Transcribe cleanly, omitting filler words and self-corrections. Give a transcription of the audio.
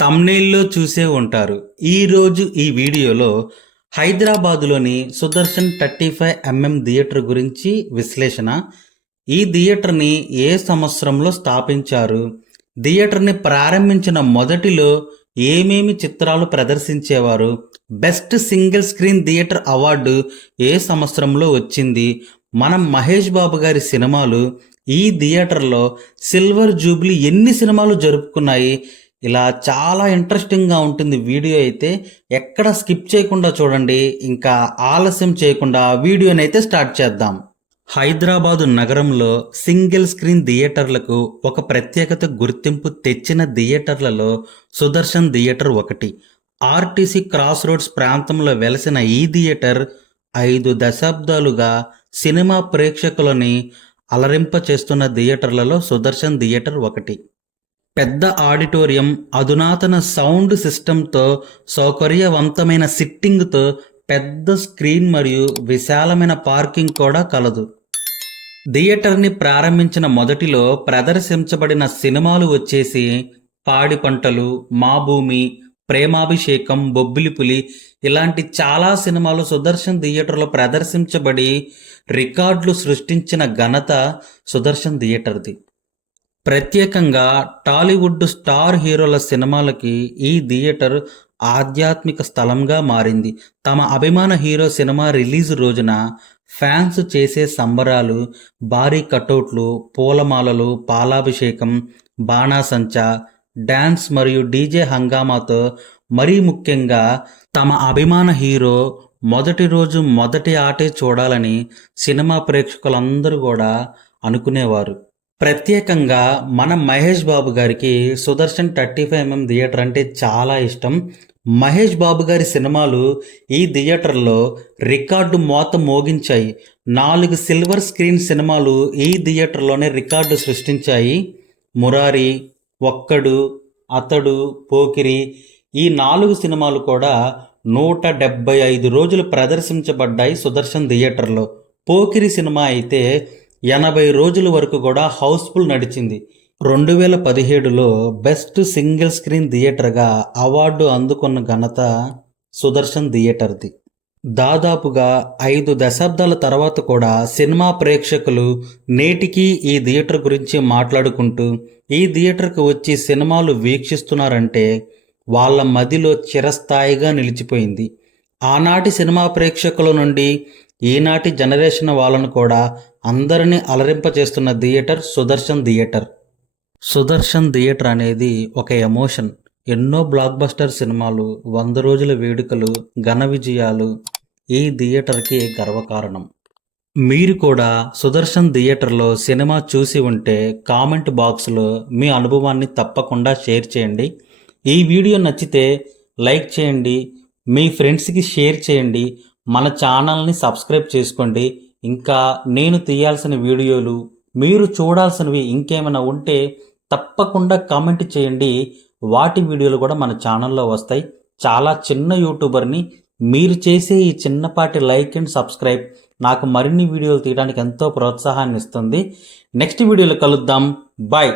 తమ్నెయిల్‌లో చూసే ఉంటారు. ఈరోజు ఈ వీడియోలో హైదరాబాదులోని సుదర్శన్ 35 థియేటర్ గురించి విశ్లేషణ. ఈ థియేటర్‌ని ఏ సంవత్సరంలో స్థాపించారు? థియేటర్‌ని ప్రారంభించిన మొదటిలో ఏమేమి చిత్రాలు ప్రదర్శించేవారు? Best single screen theatre award ఏ సంవత్సరంలో వచ్చింది? మనం మహేష్ బాబు గారి సినిమాలు ఈ థియేటర్‌లో సిల్వర్ జూబ్లీ ఎన్ని సినిమాలు జరుపుకున్నాయి? ఇలా చాలా ఇంట్రెస్టింగ్‌గా ఉంటుంది వీడియో అయితే. ఎక్కడ స్కిప్ చేయకుండా చూడండి. ఇంకా ఆలస్యం చేయకుండా వీడియోనైతే స్టార్ట్ చేద్దాం. హైదరాబాదు నగరంలో సింగిల్ స్క్రీన్ థియేటర్లకు ఒక ప్రత్యేకత గుర్తింపు తెచ్చిన థియేటర్లలో సుదర్శన్ థియేటర్ ఒకటి. ఆర్టీసీ క్రాస్ రోడ్స్ ప్రాంతంలో వెలసిన ఈ థియేటర్ 5 దశాబ్దాలుగా సినిమా ప్రేక్షకులని అలరింపచేస్తున్న థియేటర్లలో సుదర్శన్ థియేటర్ ఒకటి. పెద్ద ఆడిటోరియం, అధునాతన సౌండ్ సిస్టంతో, సౌకర్యవంతమైన సిట్టింగ్తో, పెద్ద స్క్రీన్ మరియు విశాలమైన పార్కింగ్ కూడా కలదు. థియేటర్ని ప్రారంభించిన మొదటిలో ప్రదర్శించబడిన సినిమాలు వచ్చేసి పాడి పంటలు, మా భూమి, ప్రేమాభిషేకం, బొబ్బిలిపులి ఇలాంటి చాలా సినిమాలు సుదర్శన్ థియేటర్లో ప్రదర్శించబడి రికార్డులు సృష్టించిన ఘనత సుదర్శన్ థియేటర్ది. ప్రత్యేకంగా టాలీవుడ్ స్టార్ హీరోల సినిమాలకి ఈ థియేటర్ ఆధ్యాత్మిక స్థలంగా మారింది. తమ అభిమాన హీరో సినిమా రిలీజ్ రోజున ఫ్యాన్స్ చేసే సంబరాలు, భారీ కటౌట్లు, పూలమాలలు, పాలాభిషేకం, బాణాసంచా, డ్యాన్స్ మరియు డీజే హంగామాతో, మరీ ముఖ్యంగా తమ అభిమాన హీరో మొదటి రోజు మొదటి ఆటే చూడాలని సినిమా ప్రేక్షకులందరూ కూడా అనుకునేవారు. ప్రత్యేకంగా మన మహేష్ బాబు గారికి సుదర్శన్ 35 థియేటర్ అంటే చాలా ఇష్టం. మహేష్ బాబు గారి సినిమాలు ఈ థియేటర్లో రికార్డు మోత మోగించాయి. 4 సిల్వర్ స్క్రీన్ సినిమాలు ఈ థియేటర్లోనే రికార్డు సృష్టించాయి. మురారి, ఒక్కడు, అతడు, పోకిరి ఈ 4 సినిమాలు కూడా 175 రోజులు ప్రదర్శించబడ్డాయి సుదర్శన్ థియేటర్లో. పోకిరి సినిమా అయితే 80 రోజుల వరకు కూడా హౌస్ఫుల్ నడిచింది. 2017లో బెస్ట్ సింగిల్ స్క్రీన్ థియేటర్గా అవార్డు అందుకున్న ఘనత సుదర్శన్ థియేటర్ది. దాదాపుగా 5 దశాబ్దాల తర్వాత కూడా సినిమా ప్రేక్షకులు నేటికి ఈ థియేటర్ గురించి మాట్లాడుకుంటూ ఈ థియేటర్కి వచ్చి సినిమాలు వీక్షిస్తున్నారంటే వాళ్ళ మదిలో చిరస్థాయిగా నిలిచిపోయింది. ఆనాటి సినిమా ప్రేక్షకుల నుండి ఈనాటి జనరేషన్ వాళ్ళను కూడా అందరినీ అలరింపచేస్తున్న theatre Sudarshan theatre. Sudarshan theatre అనేది ఒక ఎమోషన్. ఎన్నో బ్లాక్ బస్టర్ సినిమాలు, 100 రోజుల వేడుకలు, ఘన విజయాలు ఈ థియేటర్కి గర్వకారణం. మీరు కూడా సుదర్శన్ థియేటర్లో సినిమా చూసి ఉంటే కామెంట్ బాక్స్లో మీ అనుభవాన్ని తప్పకుండా షేర్ చేయండి. ఈ వీడియో నచ్చితే లైక్ చేయండి, మీ ఫ్రెండ్స్కి షేర్ చేయండి, మన ఛానల్ని సబ్స్క్రైబ్ చేసుకోండి. ఇంకా నేను తీయాల్సిన వీడియోలు, మీరు చూడాల్సినవి ఇంకేమైనా ఉంటే తప్పకుండా కామెంట్ చేయండి. వాటి వీడియోలు కూడా మన ఛానల్లో వస్తాయి. చాలా చిన్న యూట్యూబర్ని. మీరు చేసే ఈ చిన్నపాటి లైక్ అండ్ సబ్స్క్రైబ్ నాకు మరిన్ని వీడియోలు తీయడానికి ఎంతో ప్రోత్సాహాన్ని ఇస్తుంది. నెక్స్ట్ వీడియోలో కలుద్దాం. బాయ్.